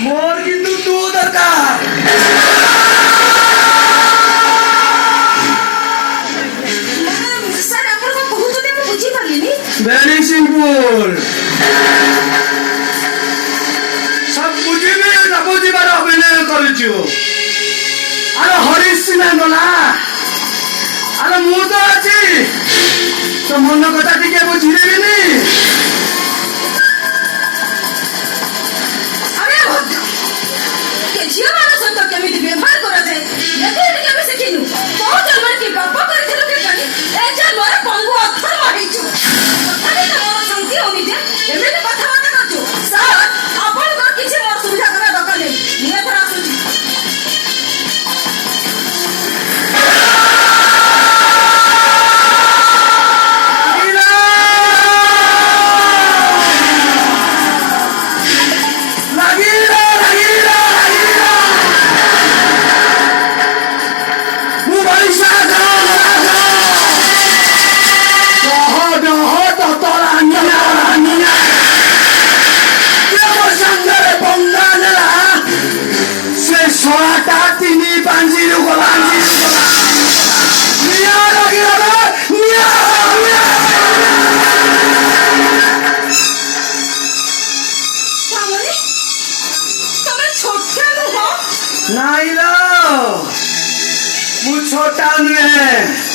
मोर किंतु तू दरकार ସାର୍ ଆପଣ କଣ କହୁଛନ୍ତି ମୁଁ ବୁଝିପାରିଲିନି। वेरी सिंपल सब बुझिबे न बुझिबार अभिनय करिछु अरे हरीश सिन्हा गला अरे मु तो अछि तो मन कथा टिके बुझिलेबिनी अरे भद्र के झियो मान सहित केमिति व्यवहार कराଯାଏ ଏତେ ଟିକେ ଆମେ ଶିଖିନୁ। କୋଉ ଜନ୍ମରେ କି ପାପ କରିଥିଲୁ କି ଜାଣି ଏ ଜନ୍ମରେ ପଙ୍ଗୁ ଅଥର୍ବ ହେଇଛୁ। ତଥାପି ତମର ଶାନ୍ତି ହଉନି ଯେ ଏମିତି କଥାବାର୍ତ୍ତା କରୁଛୁ। ସାର୍ ଆପଣଙ୍କର କିଛି ମୋର ସୁବିଧା କରିବା ଦରକାର ନାହିଁ। ମୁଁ ଏଥର ଆସୁଛି। नहीं लो, वो छोटा में